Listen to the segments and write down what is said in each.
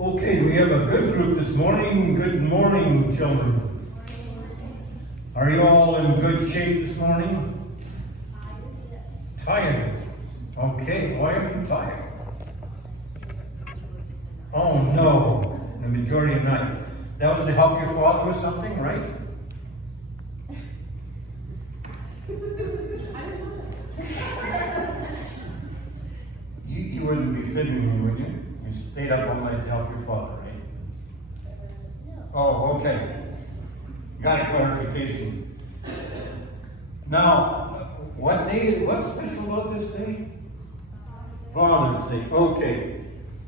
Okay, we have a good group this morning. Good morning, children. Are you all in good shape this morning? Tired? Okay, why are you tired? Oh no, the majority of night. That was to help your father with something, right? You wouldn't be fiddling me, would you? You stayed up all night to help your father, right? Oh, okay. Got a clarification. Now, what's special about this day? Father's Day. Okay.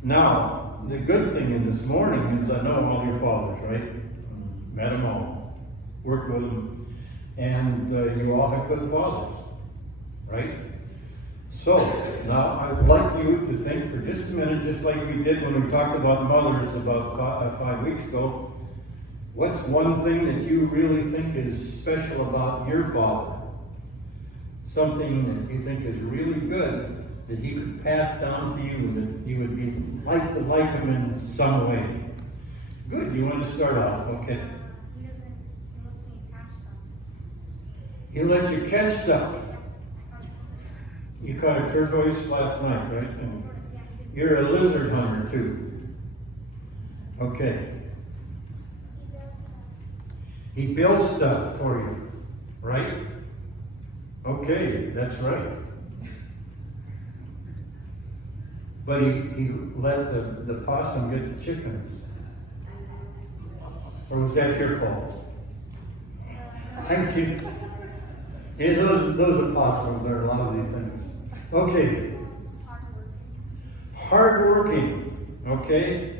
Now, the good thing in this morning is I know all your fathers, right? Met them all. Worked with them. And you all have good fathers, right? So, now I would like you to think for just a minute, just like we did when we talked about mothers about 5 weeks ago. What's one thing that you really think is special about your father? Something that you think is really good that he could pass down to you and that you would be like to like him in some way. Good, you want to start out, okay. He lets you catch stuff. You caught a turquoise last night, right? And you're a lizard hunter too. Okay. He builds stuff for you, right? Okay, that's right. But he let the possum get the chickens. Or was that your fault? Thank you. Yeah, those opossums are lousy things. Okay. Hardworking. Okay.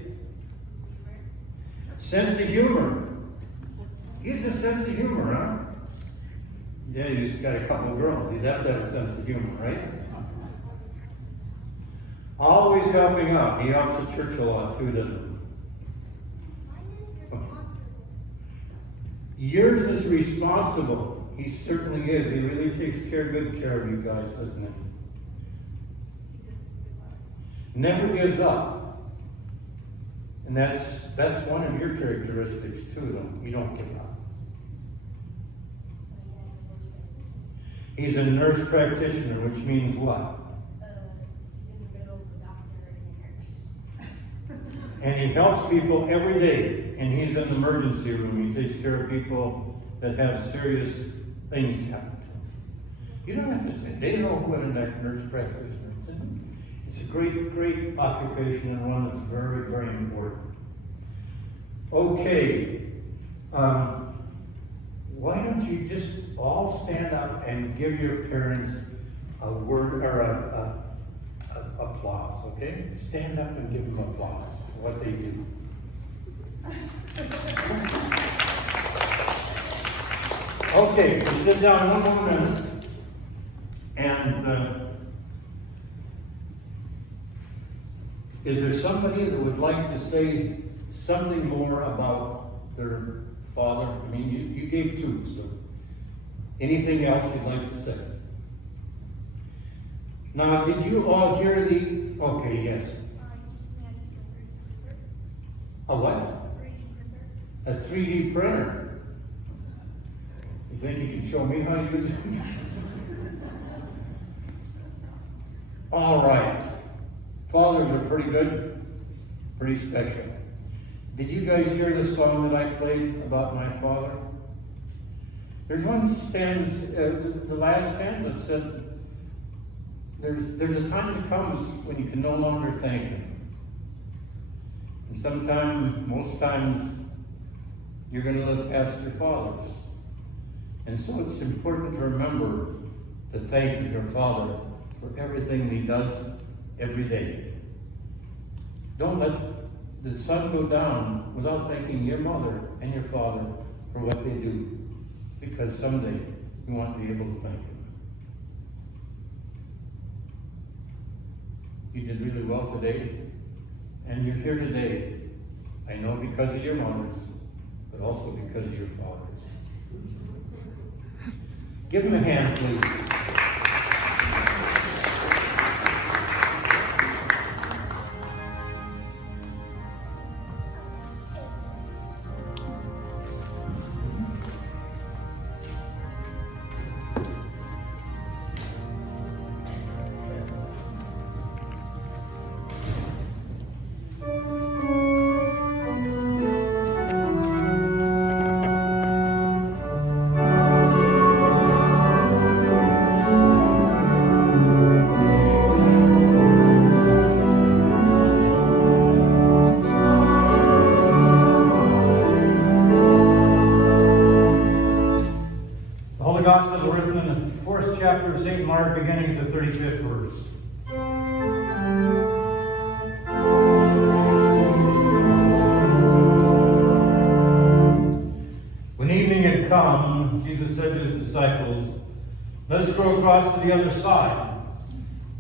Sense of humor. He's a sense of humor, huh? Yeah, he's got a couple of girls. He'd have to have a sense of humor, right? Always helping out. He helps the church a lot too, doesn't he? Yours is responsible. He certainly is. He really takes good care of you guys, doesn't he? Never gives up. And that's one of your characteristics too, though. You don't give up. He's a nurse practitioner, which means what? And he helps people every day. And he's in the emergency room. He takes care of people that have serious things happen to them. You don't have to say, they know what a nurse practitioner is. It's a great occupation and one that's very, very important. Okay. Why don't you just all stand up and give your parents a word or a applause, okay? Stand up and give them applause for what they do. Okay, we'll sit down one more minute. And is there somebody that would like to say something more about their father? I mean, you gave two, so anything else you'd like to say? Now, did you all hear the... Okay, yes. A what? A 3D printer. You think you can show me how to use it? All right. Fathers are pretty good, pretty special. Did you guys hear the song that I played about my father? There's one stanza, the last stanza said, there's a time that comes when you can no longer thank him. And sometimes, most times, you're going to live past your fathers. And so it's important to remember to thank your father for everything he does every day. Don't let the sun go down without thanking your mother and your father for what they do, because someday you want to be able to thank them. You did really well today, and you're here today, I know because of your mothers, but also because of your fathers. Give them a hand, please. Gospel written in the 4th chapter of St. Mark, beginning at the 35th verse. When evening had come, Jesus said to his disciples, "Let us go across to the other side."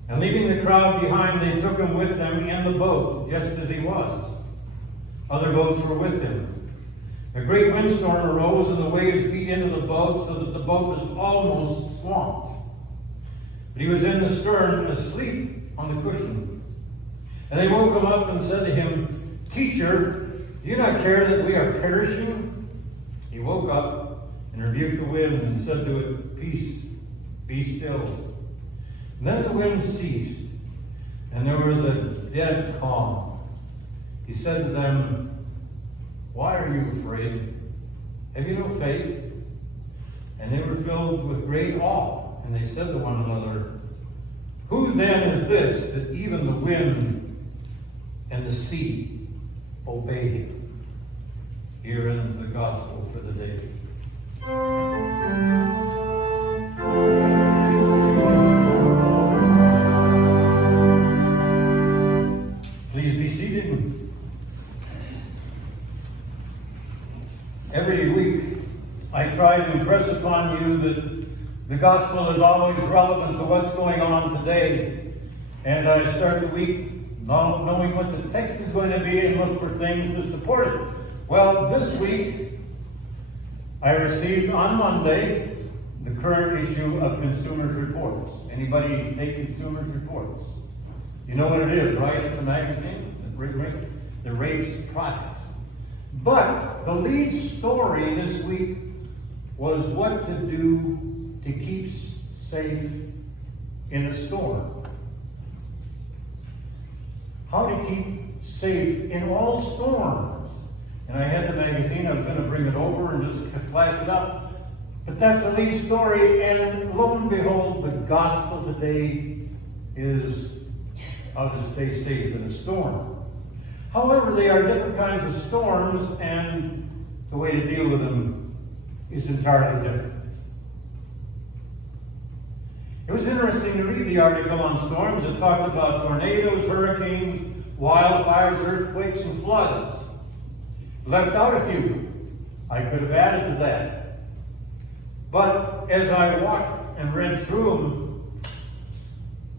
And leaving the crowd behind, they took him with them in the boat, just as he was. Other boats were with him. A great windstorm arose, and the waves beat into the boat, so that the boat was almost swamped. But he was in the stern, asleep on the cushion. And they woke him up and said to him, "Teacher, do you not care that we are perishing?" He woke up and rebuked the wind and said to it, "Peace, be still." And then the wind ceased, and there was a dead calm. He said to them, "Why are you afraid? Have you no faith?" And they were filled with great awe, and they said to one another, "Who then is this that even the wind and the sea obey him?" Here ends the gospel for the day. Please be seated. Every week, I try to impress upon you that the gospel is always relevant to what's going on today. And I start the week knowing what the text is going to be and look for things to support it. Well, this week, I received on Monday the current issue of Consumers Reports. Anybody take Consumers Reports? You know what it is, right? It's a magazine that rates products. But the lead story this week was what to do to keep safe in a storm. How to keep safe in all storms. And I had the magazine, I was going to bring it over and just flash it up. But that's the lead story, and lo and behold, the gospel today is how to stay safe in a storm. However, they are different kinds of storms, and the way to deal with them is entirely different. It was interesting to read the article on storms. It talked about tornadoes, hurricanes, wildfires, earthquakes, and floods. Left out a few. I could have added to that. But as I walked and read through them,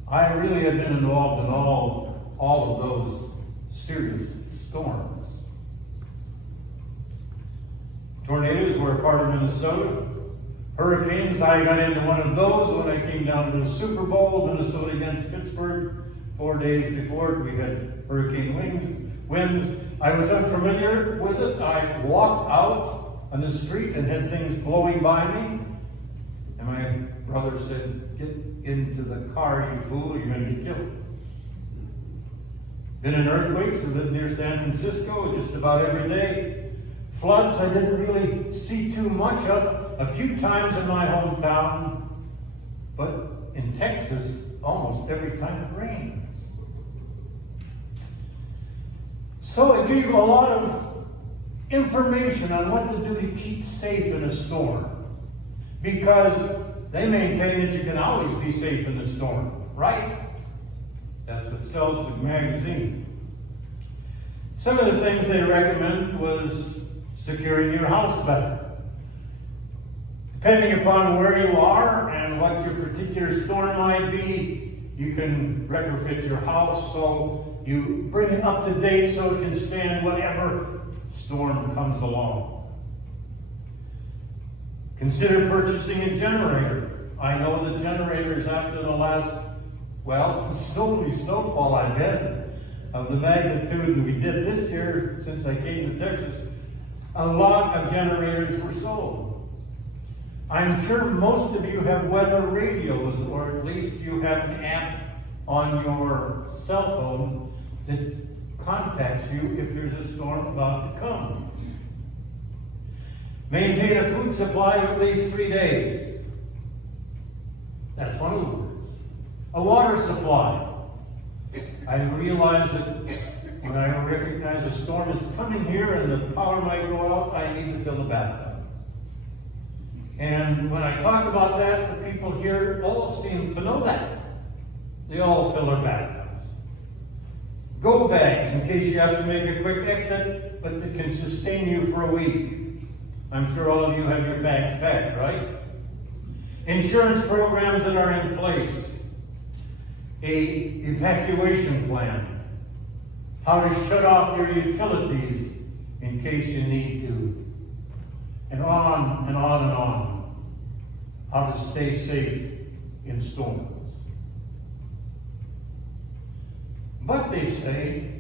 I really have been involved in all of those serious storms. Tornadoes were a part of Minnesota. Hurricanes, I got into one of those when I came down to the Super Bowl, Minnesota against Pittsburgh. 4 days before, we had hurricane winds. I was unfamiliar with it. I walked out on the street and had things blowing by me. And my brother said, "Get into the car, you fool, you're going to get killed." Been in earthquakes. I lived near San Francisco just about every day. Floods, I didn't really see too much of. A few times in my hometown, but in Texas, almost every time it rains. So it gave a lot of information on what to do to keep safe in a storm. Because they maintain that you can always be safe in a storm, right? That's what sells the magazine. Some of the things they recommend was securing your house better. Depending upon where you are and what your particular storm might be, you can retrofit your house so you bring it up to date so it can stand whatever storm comes along. Consider purchasing a generator. I know the generators after the last, snowfall I bet, of the magnitude we did this year since I came to Texas, a lot of generators were sold. I'm sure most of you have weather radios, or at least you have an app on your cell phone that contacts you if there's a storm about to come. Maintain a food supply of at least 3 days. That's one of the words. A water supply. I realize that when I recognize a storm is coming here and the power might go out, I need to fill the bathtub. And when I talk about that, the people here all seem to know that. They all fill their backpacks. Go bags, in case you have to make a quick exit, but that can sustain you for a week. I'm sure all of you have your bags packed, right? Insurance programs that are in place. A evacuation plan. How to shut off your utilities in case you need to. And on and on and on. How to stay safe in storms. But they say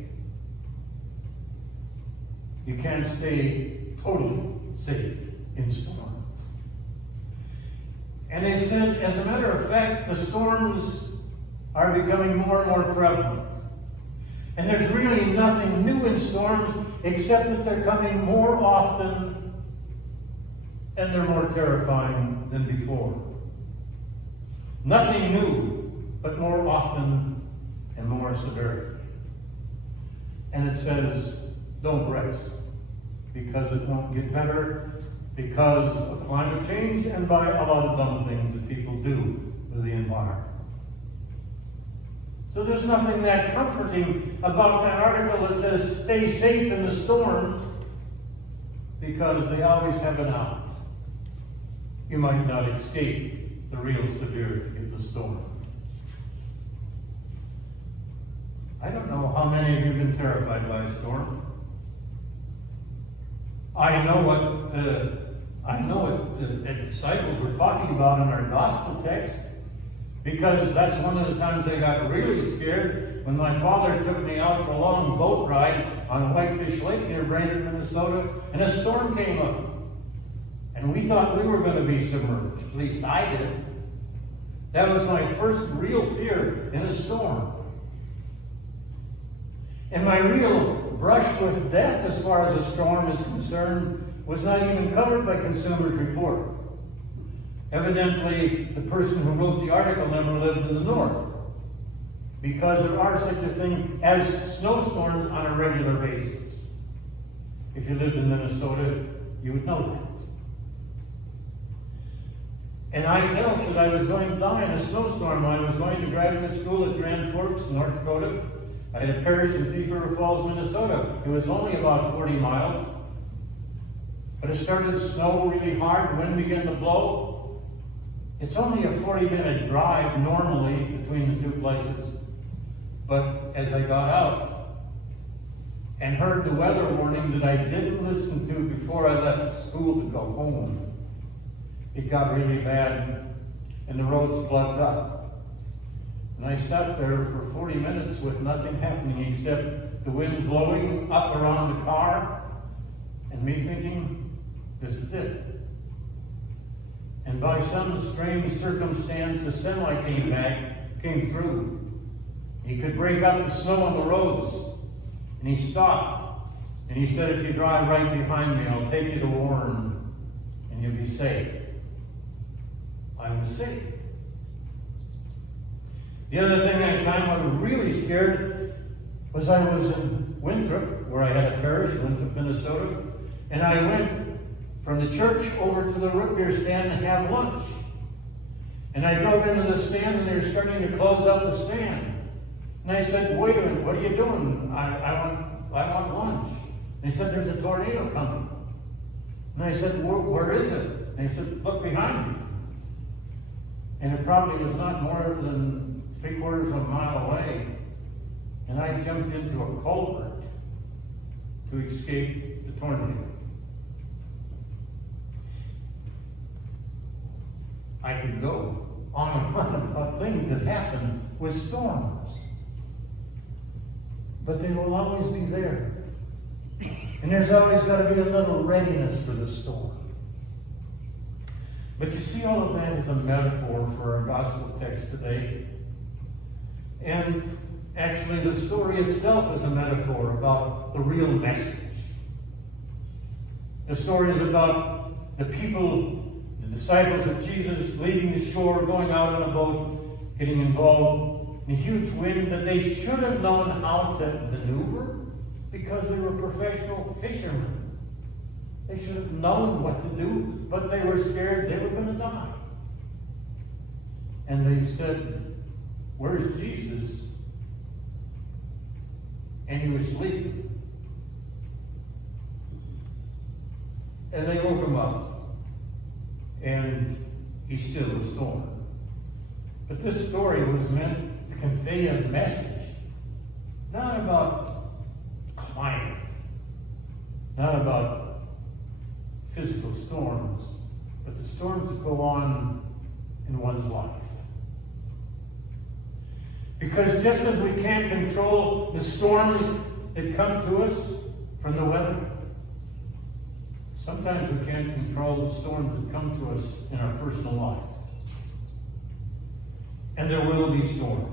you can't stay totally safe in storms. And they said, as a matter of fact, the storms are becoming more and more prevalent. And there's really nothing new in storms except that they're coming more often and they're more terrifying than before. Nothing new, but more often and more severity. And it says, don't rest, because it won't get better because of climate change and by a lot of dumb things that people do with the environment. So there's nothing that comforting about that article that says stay safe in the storm, because they always have an out. You might not escape the real severity of the storm. I don't know how many of you have been terrified by a storm. I know what the disciples were talking about in our gospel text, because that's one of the times I got really scared when my father took me out for a long boat ride on Whitefish Lake near Brainerd, Minnesota, and a storm came up. And we thought we were going to be submerged. At least I did. That was my first real fear in a storm. And my real brush with death as far as a storm is concerned was not even covered by Consumer's Report. Evidently, the person who wrote the article never lived in the north, because there are such a thing as snowstorms on a regular basis. If you lived in Minnesota, you would know that. And I felt that I was going to die in a snowstorm. I was going to graduate school at Grand Forks, North Dakota. I had a parish in Thief River Falls, Minnesota. It was only about 40 miles. But it started to snow really hard, wind began to blow. It's only a 40-minute drive normally between the two places. But as I got out and heard the weather warning that I didn't listen to before I left school to go home, it got really bad and the roads plugged up. And I sat there for 40 minutes with nothing happening except the wind blowing up around the car and me thinking, this is it. And by some strange circumstance, the semi came through. He could break up the snow on the roads. And he stopped. And he said, if you drive right behind me, I'll take you to Warren and you'll be safe. I was safe. The other thing at the time I was really scared was I was in Winthrop, where I had a parish, Winthrop, Minnesota, and I went from the church over to the root beer stand to have lunch. And I drove into the stand and they were starting to close up the stand. And I said, wait a minute, what are you doing? I want lunch. And they said, there's a tornado coming. And I said, where is it? And they said, look behind you. And it probably was not more than 3/4 of a mile away. And I jumped into a culvert to escape the tornado. I could go on and on about things that happen with storms. But they will always be there. And there's always got to be a little readiness for the storm. But you see, all of that is a metaphor for our gospel text today. And actually, the story itself is a metaphor about the real message. The story is about the people, the disciples of Jesus, leaving the shore, going out on a boat, getting involved in a huge wind that they should have known how to maneuver because they were professional fishermen. They should have known what to do, but they were scared they were going to die. And they said, "Where's Jesus?" And he was sleeping. And they woke him up, and he stilled the storm. But this story was meant to convey a message, not about climate, not about physical storms, but the storms that go on in one's life. Because just as we can't control the storms that come to us from the weather, sometimes we can't control the storms that come to us in our personal life. And there will be storms.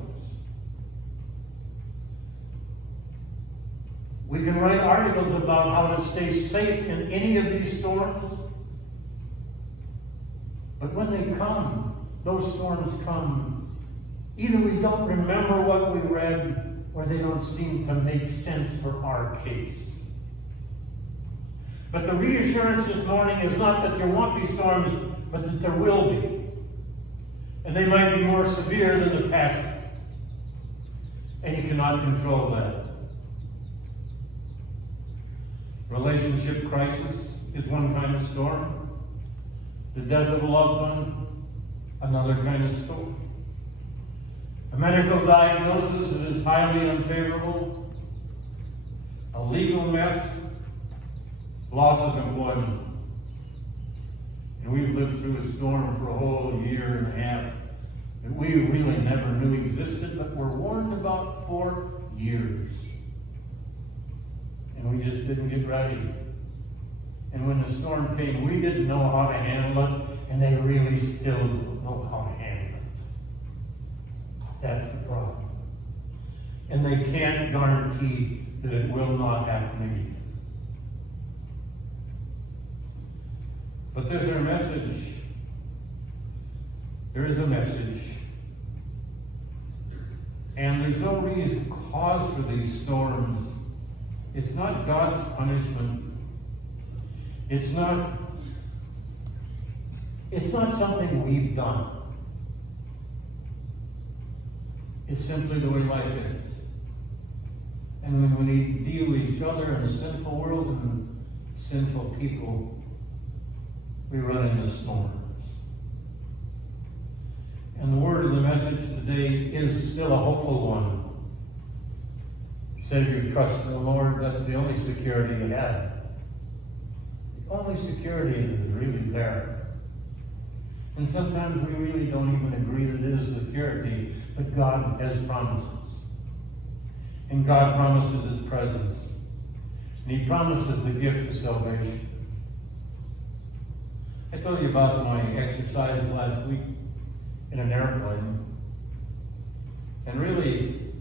We can write articles about how to stay safe in any of these storms. But when they come, those storms come, either we don't remember what we read, or they don't seem to make sense for our case. But the reassurance this morning is not that there won't be storms, but that there will be. And they might be more severe than the past. And you cannot control that. Relationship crisis is one kind of storm. The death of a loved one, another kind of storm. A medical diagnosis that is highly unfavorable. A legal mess. Loss of employment. And we've lived through a storm for a whole year and a half that we really never knew existed, but were warned about for years. And we just didn't get ready. And when the storm came, we didn't know how to handle it, and they really still don't know how to handle it. That's the problem. And they can't guarantee that it will not happen again. But there's a message. There is a message. And there's no reason, cause for these storms. It's not God's punishment. It's not something we've done. It's simply the way life is. And when we deal with each other in a sinful world and sinful people, we run into storms. And the word of the message today is still a hopeful one. Savior, trust in the Lord, that's the only security you have. The only security that is really there. And sometimes we really don't even agree that it is security, but God has promises. And God promises His presence. And He promises the gift of salvation. I told you about my exercise last week in an airplane. And really,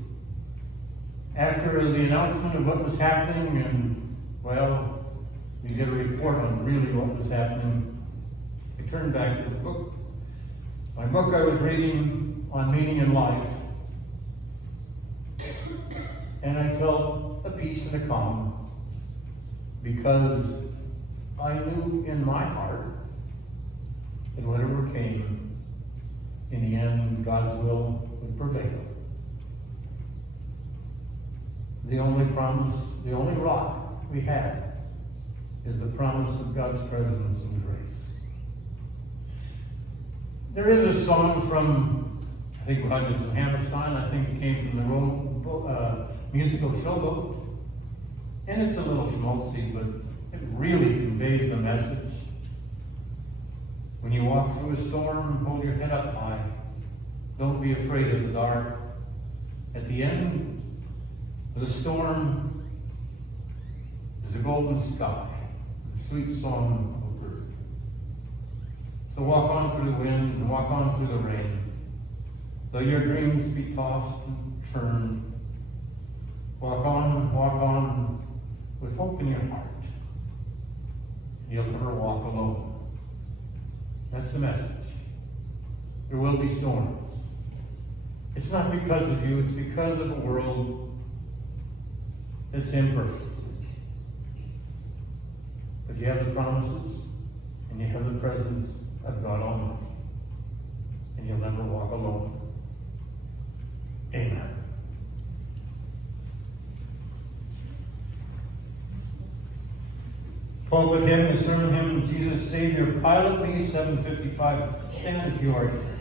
after the announcement of what was happening, and, well, we get a report on really what was happening, I turned back to the book. My book I was reading on meaning in life. And I felt a peace and a calm, because I knew in my heart that whatever came, in the end, God's will would prevail. The only promise, the only rock we have is the promise of God's presence and grace. There is a song from, I think, Rodgers and Hammerstein. I think it came from the musical Showboat. And it's a little schmaltzy, but it really conveys the message. When you walk through a storm, hold your head up high. Don't be afraid of the dark. At the end of the storm is a golden sky, the sweet song of a bird. So walk on through the wind and walk on through the rain. Though your dreams be tossed and churned, walk on with hope in your heart. You'll never walk alone. That's the message. There will be storms. It's not because of you, it's because of a world that's imperfect. But you have the promises, and you have the presence of God Almighty. And you'll never walk alone. Amen. Pulpit hymn, the sermon hymn, Jesus Savior, Pilot Me, 755. Stand if you are here.